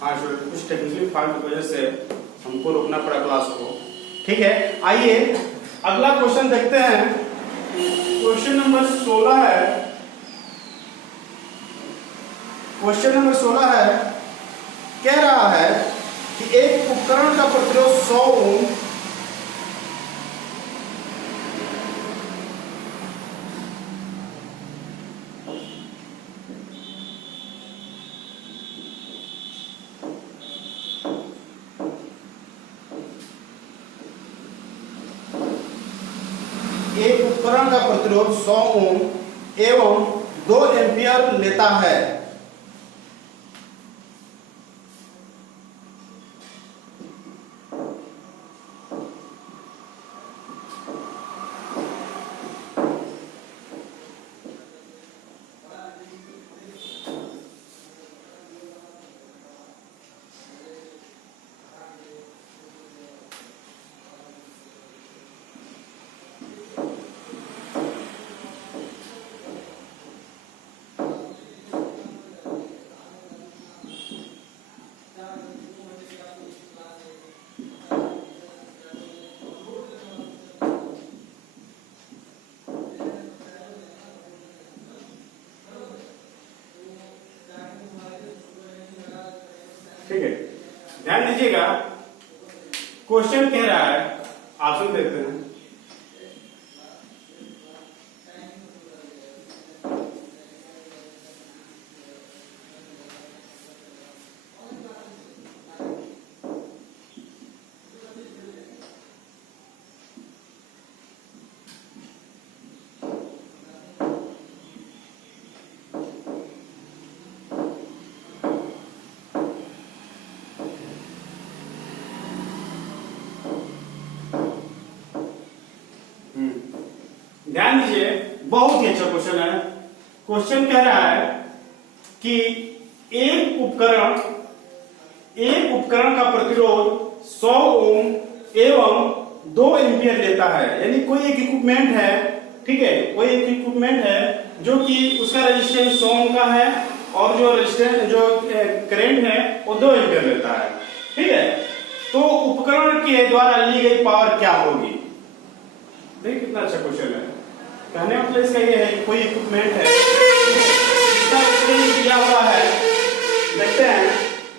हाँ स्टूडेंट, कुछ technically fault की वजह से हमको रोकना पड़ा क्लास को। ठीक है, आइए अगला क्वेश्चन देखते हैं। क्वेश्चन नंबर 16 है। क्वेश्चन नंबर 16 है, कह रहा है कि एक उपकरण का प्रतिरोध 100 ओम एक उपकरण का प्रतिरोध 100 ओम एवं 2 एम्पियर लेता है। ठीक है, ध्यान दीजिएगा। क्वेश्चन कह रहा है, ऑप्शन देखते हैं। ध्यान दीजिए, बहुत ही अच्छा क्वेश्चन है। क्वेश्चन कह रहा है कि एक उपकरण का प्रतिरोध 100 ओम एवं 2 एम्पियर लेता है। यानी कोई एक इक्विपमेंट है, ठीक है, कोई एक इक्विपमेंट है जो कि उसका रेजिस्टेंस 100 ओम का है और जो करंट है वो 2 एम्पियर लेता है। ठीक है, तो उपकरण के द्वारा ली गई पावर क्या होगी? देखिए कितना अच्छा क्वेश्चन है। कहने मतलब इसका ये है कि कोई इक्विपमेंट है जिसका रेजिस्टेंस दिया हुआ है, देखते हैं,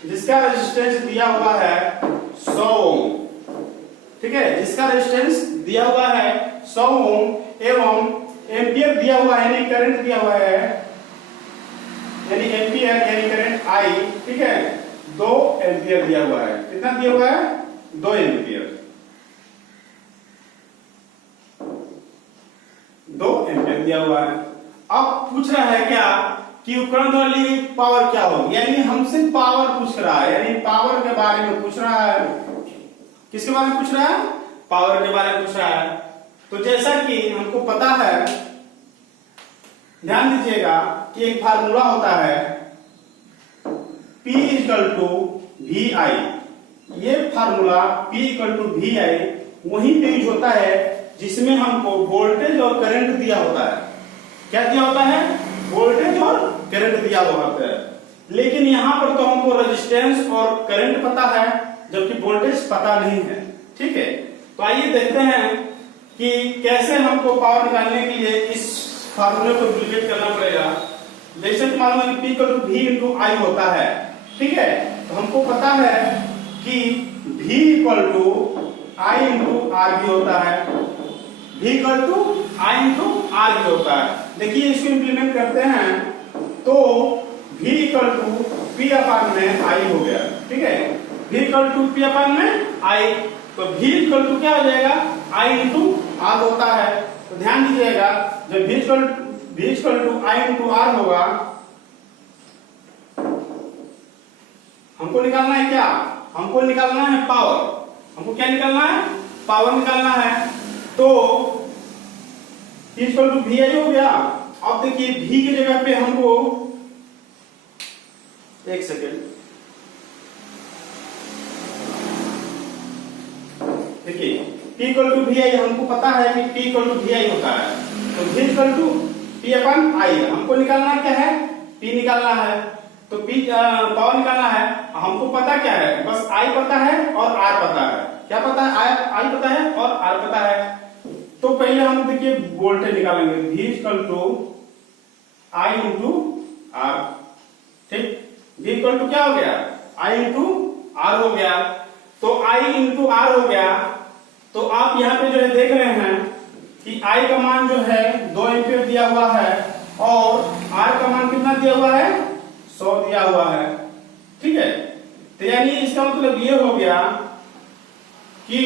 जिसका रेजिस्टेंस दिया हुआ है 100 ओम, ठीक है, जिसका रेजिस्टेंस दिया हुआ है 100 ओम एवं एम्पियर दिया हुआ है, यानी करंट दिया हुआ है, यानी एम्पियर यानी करंट आई, ठीक है, 2 एम्पियर दिया हुआ है। कितना दिया हुआ है? 2 एम्पियर। 2 एम्पियर दिया हुआ है। अब पूछ रहा है क्या कि उपकरण द्वारा ली गई पावर क्या होगी, यानी हमसे पावर पूछ रहा है, यानी पावर के बारे में पूछ रहा है। किसके बारे में पूछ रहा है? पावर के बारे में पूछ रहा है। तो जैसा कि हमको पता है, ध्यान दीजिएगा कि एक फार्मूला होता है P = VI। ये फार्मूला P = VI वहीं पे यूज होता है जिसमें हमको वोल्टेज और करंट दिया होता है। क्या दिया होता है? वोल्टेज और करंट दिया हुआ होता है। लेकिन यहां पर तो हमको रेजिस्टेंस और करंट पता है, जबकि वोल्टेज पता नहीं है। ठीक है, तो आइए देखते हैं कि कैसे हमको पावर निकालने के लिए इस फार्मूले को एप्लीकेट करना पड़ेगा। जैसे कि मालूम है कि P = V × I होता है, ठीक है, तो हमको पता है कि V = I × R भी होता है, V = I × R भी होता है। देखिए इसको इंप्लीमेंट करते हैं तो V = P/I हो गया, ठीक है, V = P/I, तो V = क्या हो जाएगा? I × R होता है। तो ध्यान दीजिएगा, जब V = I × R होगा, हमको निकालना है क्या? हमको निकालना है पावर। हमको क्या निकालना है? पावर निकालना है। तो P = VI हो गया। अब देखिए V की जगह पे हमको, एक सेकेंड, देखिए P = VI हमको पता है कि P = VI होता है, तो V = P/I हमको निकालना क्या है? P निकालना है। तो P पावर निकालना है, हमको पता क्या है, बस आई पता है और आर पता है। क्या पता है? आई पता है और आर पता है। तो पहले हम देखिए वोल्टेज निकालेंगे, V equal to I into R. ठीक, V इक्वल टू क्या हो गया? आई इंटू आर हो गया। तो आई इंटू आर हो गया। तो आप यहाँ पे जो है देख रहे हैं कि आई का मान जो है 2 एम्पियर दिया हुआ है और आर का मान कितना दिया हुआ है? 100 दिया हुआ है। ठीक है, तो यानी इसका मतलब ये हो गया कि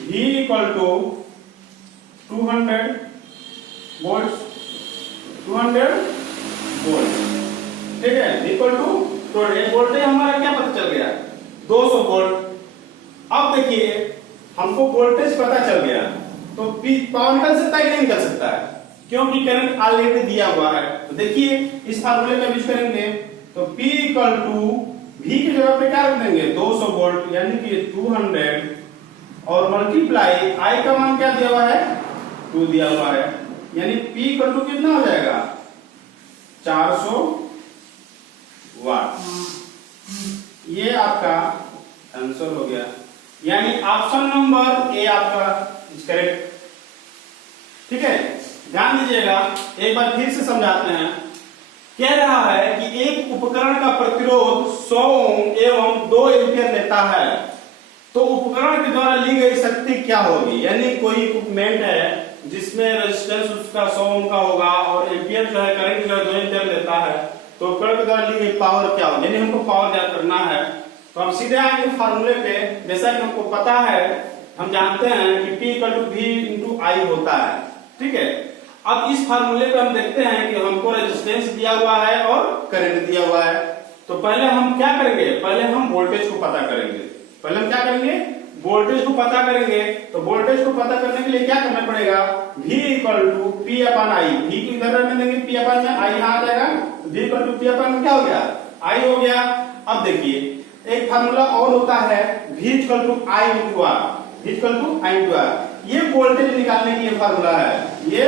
V equal to 200 volt, 200 volt. ठीक है, V इक्वल टू वोल्टेज हमारा क्या पता चल गया? 200 वोल्ट। अब देखिए हमको वोल्टेज पता चल गया, तो पावर निकल सकता है कि नहीं निकल सकता है? क्योंकि करंट ऑलरेडी दिया हुआ है। तो देखिए इस फार्मूले का यूज करेंगे, तो P इक्वल टू V की जगह पे क्या रख देंगे? 200 वोल्ट, यानी कि 200 और मल्टीप्लाई I का मान क्या दिया हुआ है? 2 दिया हुआ है, यानी P इक्वल टू कितना हो जाएगा? 400 वाट। ये आपका आंसर हो गया, यानी ऑप्शन नंबर ए आपका इज करेक्ट। ठीक है, ध्यान दीजिएगा, एक बार फिर से समझाते हैं। कह रहा है कि एक उपकरण का प्रतिरोध 100 ओम एवं 2 एम्पियर लेता है, तो उपकरण के द्वारा ली गई शक्ति क्या होगी? यानी कोई इक्विपमेंट है जिसमें रेजिस्टेंस उसका 100 ओम का होगा और एम्पियर जो है करंट जो है 2 एम्पियर लेता है, तो उपकरण के द्वारा ली गई पावर क्या होगी? यानी हमको पावर ज्ञात करना है। तो हम सीधे आएंगे फार्मूले पे। जैसा कि हमको पता है, हम जानते हैं कि P equal to V into I होता है। ठीक है, अब इस फार्मूले पे हम देखते हैं कि हमको रेजिस्टेंस दिया हुआ है और करंट दिया हुआ है। तो पहले हम क्या करेंगे? पहले हम वोल्टेज को पता करेंगे। पहले हम क्या करेंगे? वोल्टेज को पता करेंगे। तो वोल्टेज को पता करने के लिए क्या करना पड़ेगा? V equal to P upon आई। V की इधर रहने देंगे, P अपन में आई यहाँ आ जाएगा। V इक्वल टू P अपन में क्या हो गया? आई हो गया। अब देखिए एक फार्मूला और होता है, V equal to I into R. V equal to I into R. ये वोल्टेज निकालने की फार्मूला है, ये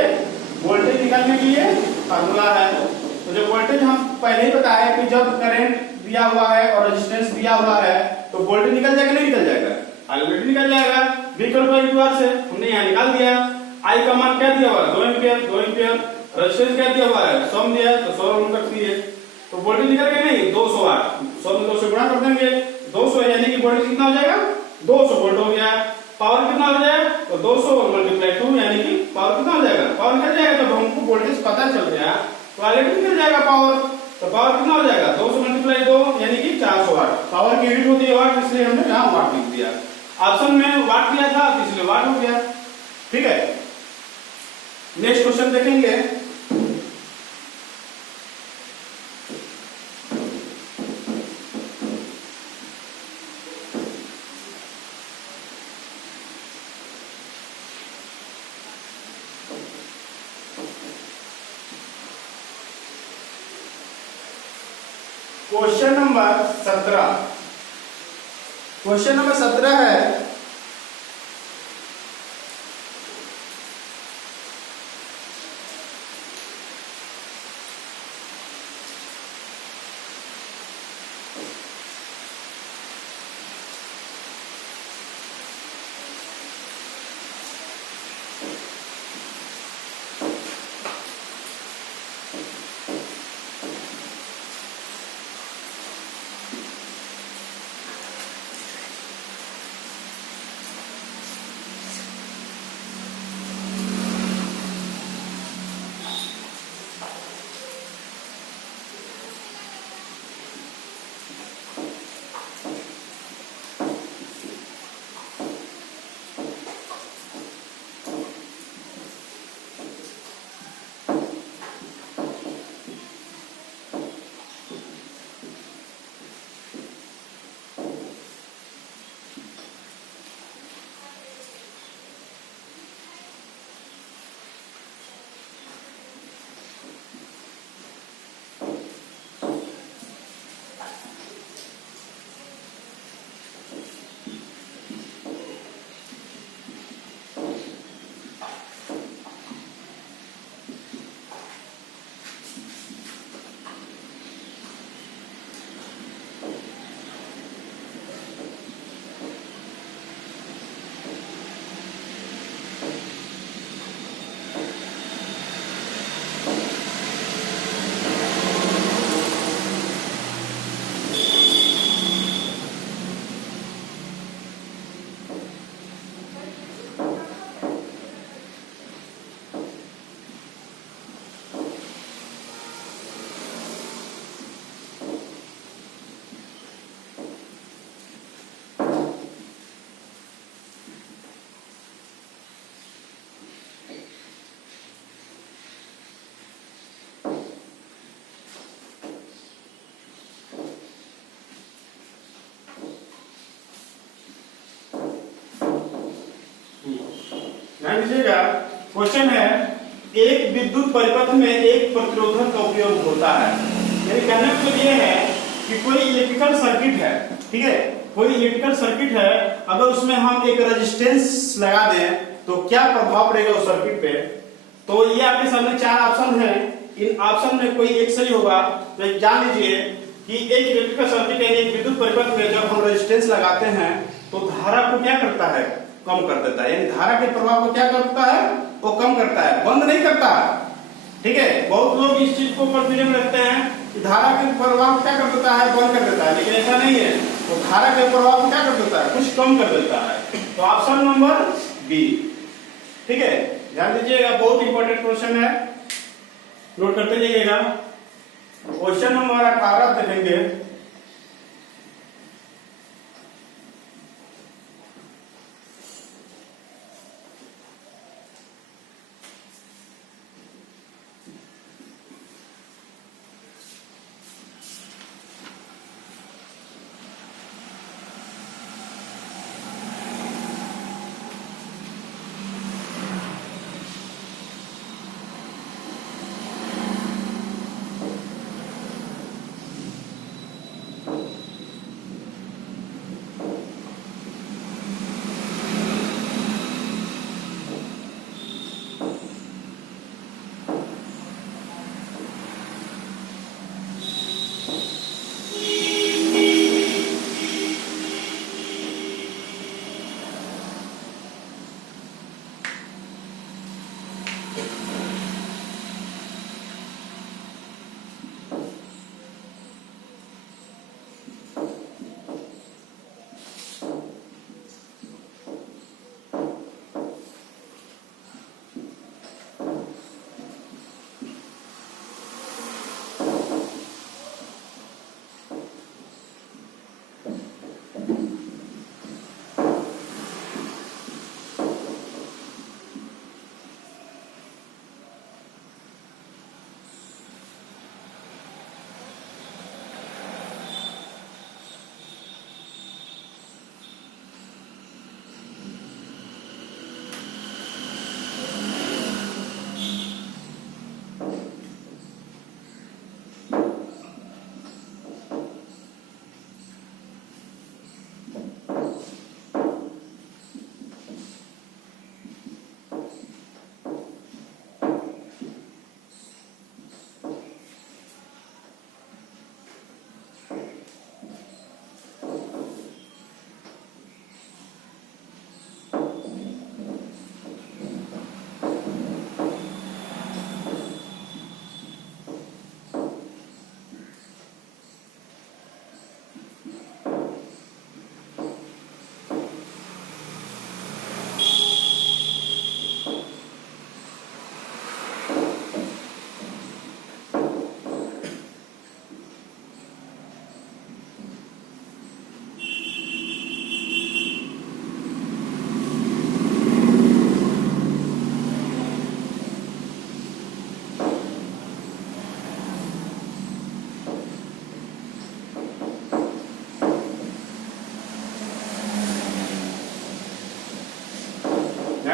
वोल्टेज निकालने के लिए फार्मूला है। तो जो वोल्टेज हम पहले ही बताया कि जब करंट दिया हुआ है और रेजिस्टेंस दिया हुआ है तो वोल्टेज निकल जाएगा, नहीं निकल जाएगा? ऑलरेडी निकल जाएगा। V इक्वल टू आई से हमने यहाँ निकाल दिया। आई का मान क्या दिया हुआ है? 2 एम्पियर। 2 एम्पियर रेजिस्टेंस क्या दिया हुआ है? 100 दिया है, तो 100 ओम करती है। तो वोल्टेज निकल गया नहीं? 200 वाट। 100 में 200 गुणा कर देंगे, 200 यानी कि वोल्टेज कितना हो जाएगा? 200 वोल्ट हो गया। पावर कितना हो जाएगा? तो 200 मल्टीप्लाई 2 यानी कि पावर कितना हो जाएगा? पावर निकल जाएगा। तो हमको वोल्टेज पता चल गया तो ऑलरेडी निकल जाएगा पावर। तो पावर कितना हो जाएगा? 200 मल्टीप्लाई 2 यानी कि 400 वाट। पावर की यूनिट होती है वाट, इसलिए हमने यहाँ वाट लिख दिया। ऑप्शन में वाट दिया था इसलिए वाट हो गया। ठीक है, नेक्स्ट क्वेश्चन देखेंगे। Question number 17। क्वेश्चन नंबर 17 है, ध्यान दीजिएगा, क्वेश्चन है एक विद्युत परिपथ में एक प्रतिरोधक का उपयोग होता है। यानी कहने का मतलब ये है कि कोई इलेक्ट्रिकल सर्किट है, ठीक है, कोई इलेक्ट्रिकल सर्किट है, अगर उसमें हम एक रेजिस्टेंस लगा दें तो क्या प्रभाव पड़ेगा उस सर्किट पे। तो ये आपके सामने चार ऑप्शन है, इन ऑप्शन में कोई एक सही होगा। तो जान लीजिए कि एक इलेक्ट्रिकल सर्किट यानी एक विद्युत परिपथ में जब हम रेजिस्टेंस लगाते हैं तो धारा को क्या करता है, कम कर देता है। यानी धारा के प्रभाव को क्या करता है, वो कम करता है, बंद नहीं करता है, ठीक है। बहुत लोग इस चीज को कंफ्यूजन रखते हैं कि धारा के प्रभाव क्या कर देता है, बंद कर देता है, लेकिन ऐसा नहीं है। तो धारा के प्रभाव को क्या कर देता है, कुछ कम कर देता है। तो ऑप्शन नंबर बी, ठीक है। ध्यान दीजिएगा, बहुत इंपॉर्टेंट क्वेश्चन है, नोट करते जाइएगा। क्वेश्चन नंबर 18 देखेंगे।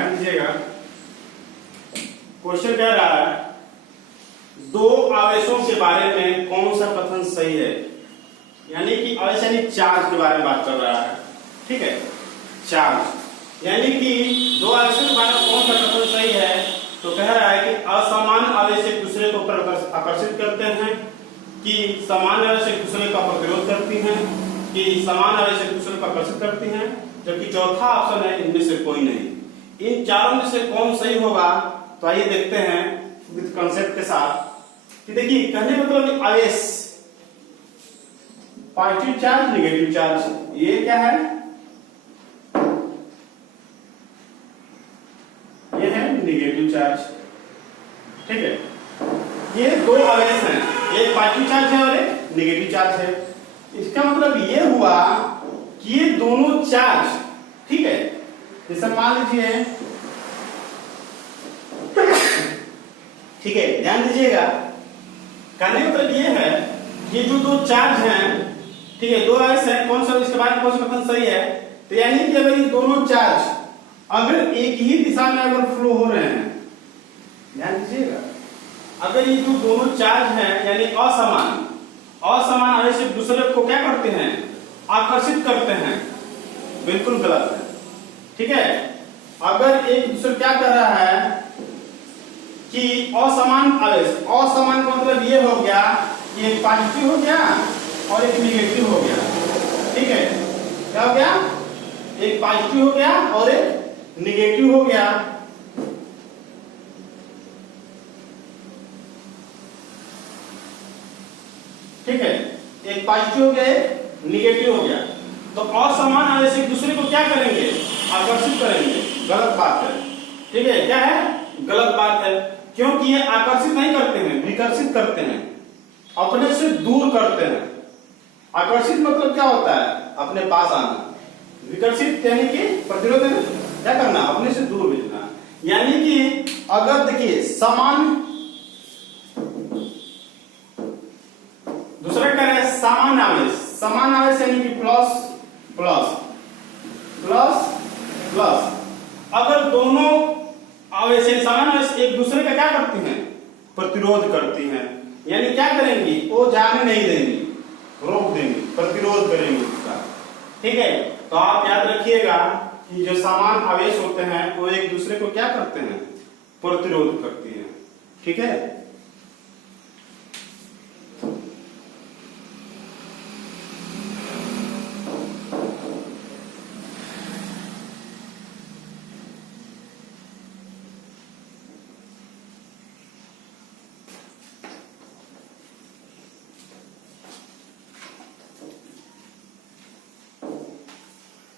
लीजिएगा, क्वेश्चन कह रहा है दो आवेशों के बारे में कौन सा कथन सही है। यानी कि आवेश यानी चार्ज के बारे में बात कर रहा है, ठीक है, चार्ज। यानी कि दो आवेशों के बारे में कौन सा कथन सही है। तो कह रहा है कि असमान आवेश एक दूसरे को आकर्षित करते हैं, कि समान आवेश एक दूसरे का प्रतिरोध करती हैं, कि समान आवेश एक दूसरे को आकर्षित करती हैं। जबकि चौथा ऑप्शन है इनमें से कोई नहीं। इन चारों में से कौन सही होगा, तो आइए देखते हैं विद कॉन्सेप्ट के साथ। कि देखिए, कहने मतलब आवेश, पॉजिटिव चार्ज, नेगेटिव चार्ज, ये क्या है, ये है नेगेटिव चार्ज, ठीक है। ये दो आवेश हैं, एक पॉजिटिव चार्ज है और एक नेगेटिव चार्ज है। इसका मतलब ये हुआ कि ये दोनों चार्ज, ठीक है, जैसे मान लीजिए, ठीक है, ध्यान दीजिएगा, कहने का मतलब ये है, ये जो दो चार्ज हैं, ठीक है, दो आवेश हैं, कौन सा इसके बारे में कौन सा कथन सही है। तो यानी कि अगर ये दोनों चार्ज अगर एक ही दिशा में अगर फ्लो हो रहे हैं, ध्यान दीजिएगा, अगर ये जो दोनों चार्ज हैं यानी असमान आवेश एक दूसरे को क्या करते हैं, आकर्षित करते हैं, बिल्कुल गलत है। ठीक है, अगर एक दूसरे क्या कर रहा है कि असमान आवेश, असमान का मतलब ये हो गया कि एक पॉजिटिव हो गया और एक निगेटिव हो गया। ठीक है, क्या हो गया, एक पॉजिटिव हो गया और एक निगेटिव हो गया। ठीक है, एक पॉजिटिव हो गया एक निगेटिव हो गया, तो असमान आवेश एक दूसरे को क्या करेंगे, आकर्षित करेंगे, गलत बात है। ठीक है, क्या है, गलत बात है, क्योंकि ये आकर्षित नहीं करते हैं, विकर्षित करते हैं, अपने से दूर करते हैं। आकर्षित मतलब क्या होता है, अपने पास आना, विकर्षित यानी कि प्रतिरोध है, क्या करना, अपने से दूर भेजना। यानी कि अगर देखिए समान, दूसरा क्या है, समान आवेश यानी कि प्लस प्लस प्लस प्लस, अगर दोनों आवेश समान आवेश एक दूसरे का क्या करती हैं, प्रतिरोध करती हैं, यानी क्या करेंगी, वो जाने नहीं देंगी, रोक देंगे, प्रतिरोध करेंगे उसका। ठीक है, तो आप याद रखिएगा कि जो समान आवेश होते हैं वो एक दूसरे को क्या करते हैं, प्रतिरोध करती हैं। ठीक है,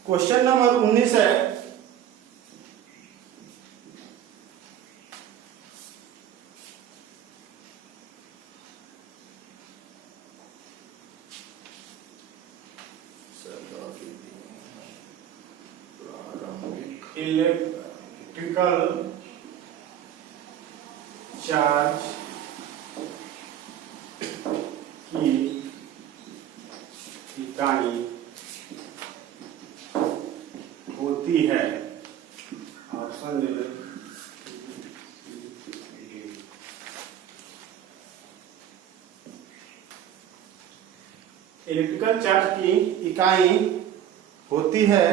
क्वेश्चन नंबर 19 है, इलेक्ट्रिकल चार्ज की इकाई होती है, ऑप्शन दे दे, इलेक्ट्रिकल चार्ज की इकाई होती है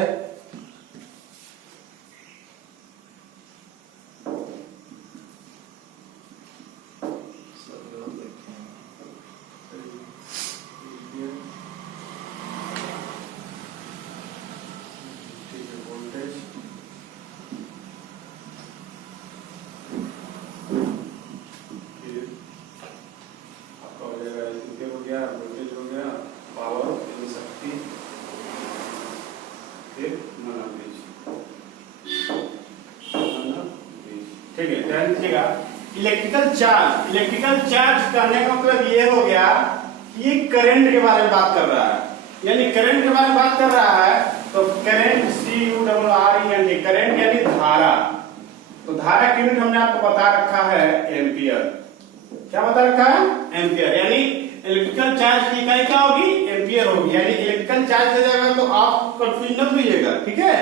ठीक है, ध्यान दीजिएगा। इलेक्ट्रिकल चार्ज करने का मतलब ये हो गया कि ये करंट के बारे में बात कर रहा है, यानी करंट के बारे में बात कर रहा है, तो करंट CURRENT, करंट यानी धारा, तो धारा की यूनिट हमने आपको बता रखा है एम्पियर। क्या बता रखा है, एम्पियर, यानी इलेक्ट्रिकल चार्ज की इकाई क्या होगी, एम्पियर होगी, यानी इलेक्ट्रिकल चार्ज हो जाएगा तो आप कंफ्यूज मत होइएगा। ठीक है,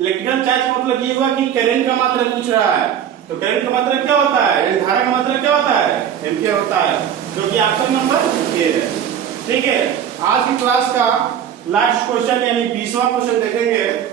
इलेक्ट्रिकल चार्ज का मतलब ये हुआ कि करंट का मात्रा पूछ रहा है, तो करंट का मात्रा क्या होता है, यानी धारा का मात्रा क्या होता है, एम्पियर होता है, जो कि ऑप्शन नंबर ए है। ठीक है, आज की क्लास का लास्ट क्वेश्चन यानी 20वां क्वेश्चन देखेंगे।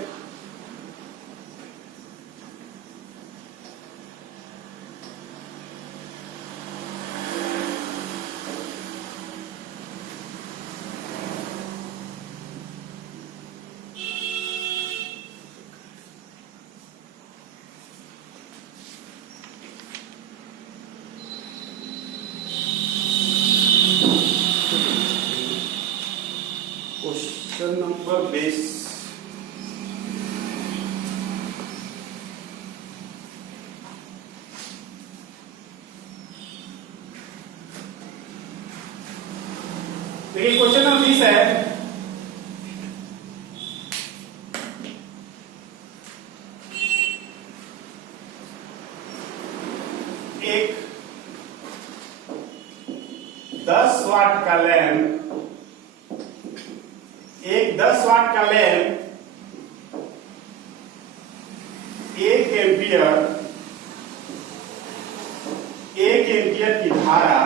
क्वेश्चन नंबर 20, देखिए क्वेश्चन नंबर 20 है, एक 10 वाट का लैंप, एक 10 वाट का लैंप 1 एम्पियर की धारा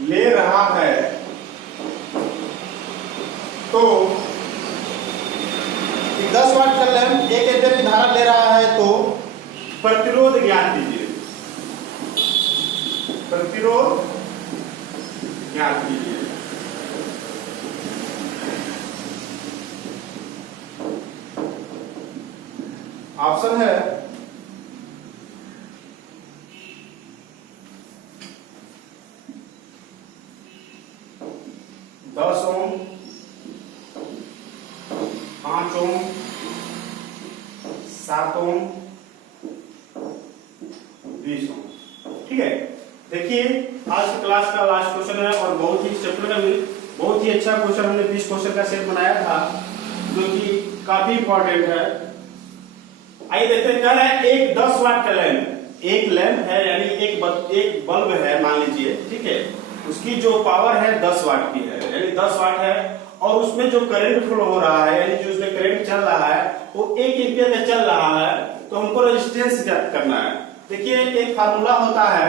ले रहा है, तो 10 वाट का लैंप 1 एम्पियर की धारा ले रहा है, तो प्रतिरोध ज्ञात कीजिए। प्रतिरोध ज्ञात कीजिए। ऑप्शन है 10 ओम, 5 ओम, 7 ओम, 20 ओम। ठीक है, देखिए आज की क्लास का लास्ट क्वेश्चन है और बहुत ही चैप्टर का भी बहुत ही अच्छा क्वेश्चन हमने 20 क्वेश्चन का सेट बनाया था, जो कि काफी इंपॉर्टेंट है। आइए देखते हैं। कह रहा है एक 10 वाट का लैंप, एक लैंप है यानी एक बल्ब है मान लीजिए, ठीक है, उसकी जो पावर है 10 वाट की है, यानी 10 वाट है, और उसमें जो करंट फ्लो हो रहा है यानी जो उसमें करंट चल रहा है वो 1 एम्पियर का चल रहा है, तो हमको रेजिस्टेंस ज्ञात करना है। देखिए एक फार्मूला होता है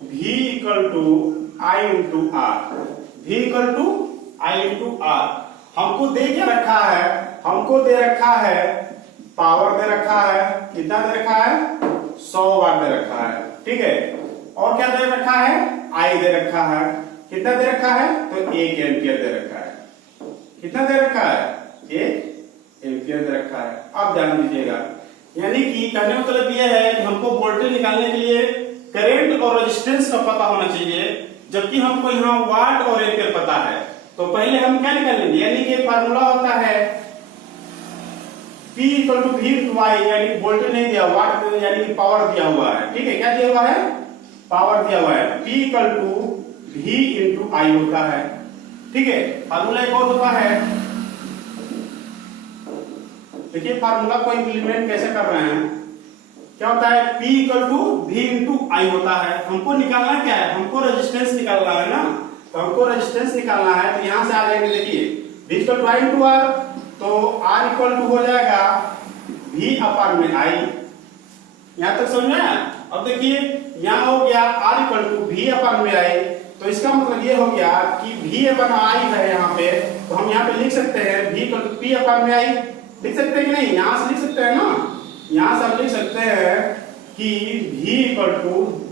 V = I × R, V = I × R। हमको दे क्या रखा है, हमको दे रखा है पावर दे रखा है, कितना दे रखा है 100 वाट दे रखा है, ठीक है, और क्या दे रखा है I दे रखा है, कितना दे रखा है तो 1 एम्पियर दे रखा है, कितना दे रखा है 1 एम्पियर दे रखा है। अब ध्यान दीजिएगा, यानी कि कहने का मतलब यह है कि हमको वोल्टेज निकालने के लिए करंट और रेजिस्टेंस का पता होना चाहिए, जबकि हमको यहाँ वाट और एम्पियर पता है। तो पहले हम क्या निकालेंगे, यानी कि फार्मूला होता है P = V × I, यानी वोल्टेज नहीं दिया, वाट यानी कि पावर दिया हुआ है, ठीक है, क्या दिया हुआ है पावर दिया हुआ है, P = V × I होता है, ठीक है। फार्मूला एक और होता है, देखिए फार्मूला को इंप्लीमेंट कैसे कर रहे हैं, क्या होता है P = V × I होता है। हमको निकालना क्या है, हमको रेजिस्टेंस निकालना है ना, तो हमको रेजिस्टेंस निकालना है, तो यहां से आ जाएंगे, देखिए V = I × R, तो R = हो जाएगा V/I। यहां तक समझ में आया। अब देखिए यहां हो गया R = V/I, तो इसका मतलब ये हो गया कि V/I है यहाँ पे, तो हम यहाँ पे लिख सकते हैं V = P/I, लिख सकते हैं कि नहीं, यहां से लिख सकते हैं ना, यहां से हम लिख सकते हैं कि V =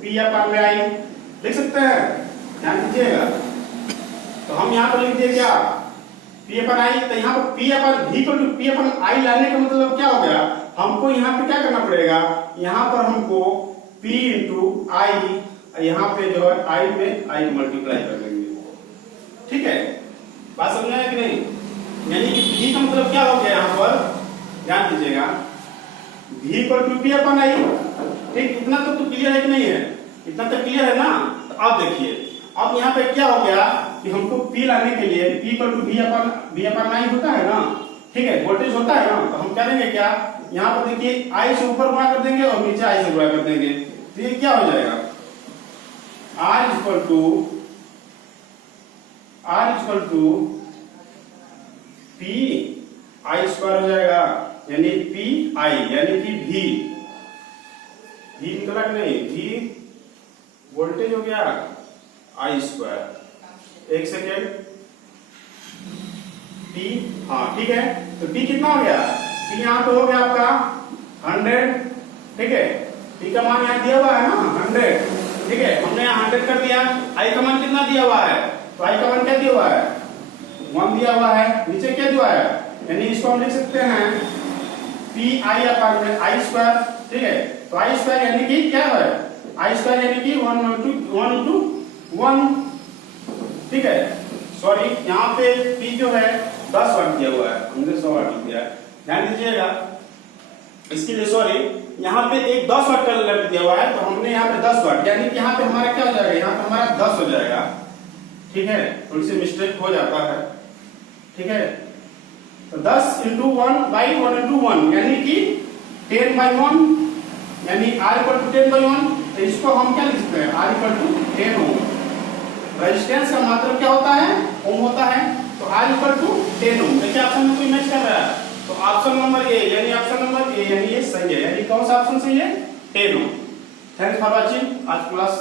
P/I लिख सकते हैं, ध्यान दीजिएगा। तो हम यहाँ पर लिख दिए क्या P/I, तो यहाँ पर V = P/I लाने का मतलब क्या हो गया, हमको यहाँ पे क्या करना पड़ेगा, यहाँ पर हमको P × I, यहाँ पे जो है I में I मल्टीप्लाई कर देंगे, ठीक है, बात समझ में आया कि नहीं। यानी कि V का मतलब क्या हो गया, यहाँ पर ध्यान दीजिएगा V = P/I, ठीक, इतना तो क्लियर है कि नहीं है, इतना तो क्लियर है ना। तो अब देखिए, अब यहाँ पे क्या हो गया कि हमको P लाने के लिए P = V/I होता है ना, ठीक है, वोल्टेज होता है ना, तो हम क्या देंगे, क्या यहाँ पर देखिए I से ऊपर गुणा कर देंगे और नीचे I से गुणा कर देंगे, तो ये क्या हो जाएगा R = P/I² हो जाएगा, यानी P/I यानी कि V निकला कि नहीं, V वोल्टेज हो गया I², एक सेकेंड P, हाँ ठीक है, तो P कितना हो गया, P यहाँ पे हो गया आपका 100, ठीक है, P का मान यहाँ दिया हुआ है ना 100, ठीक है, हमने यहाँ 100 कर दिया। I का मान कितना दिया हुआ है, तो I का मान क्या दिया हुआ है 1 दिया हुआ है, नीचे क्या दिया है, यानी इसको हम लिख सकते हैं P/I², ठीक है, तो I² यानी कि क्या है, I² यानी कि 1 × 1, ठीक है, सॉरी यहाँ पे P जो है 10 वाट दिया हुआ है, हमने 100 वाट लिख दिया है, ध्यान दीजिएगा इसके लिए, सॉरी यहाँ पे एक 10 वाट का लैंप दिया हुआ है, तो हमने यहाँ पे 10 वाट, यानी कि यहाँ पे हमारा क्या हो जाएगा, यहाँ पे हमारा 10 हो जाएगा, ठीक है, थोड़ी सी मिस्टेक हो जाता है, ठीक है, तो 10 × 1/1 × 1 यानी कि 10/1, यानी R = 10/1, तो इसको हम क्या लिख सकते हैं R = 10 ओम। रेजिस्टेंस का मात्रक क्या होता है, ओम होता है, तो R = 10 ओम। देखिए ऑप्शन में कोई मैच कर रहा है, तो ऑप्शन नंबर ए यानी ऑप्शन नंबर ए यानी ये सही है, यानी कौन सा ऑप्शन सही है, 10 ओम। Thanks for watching. आज क्लास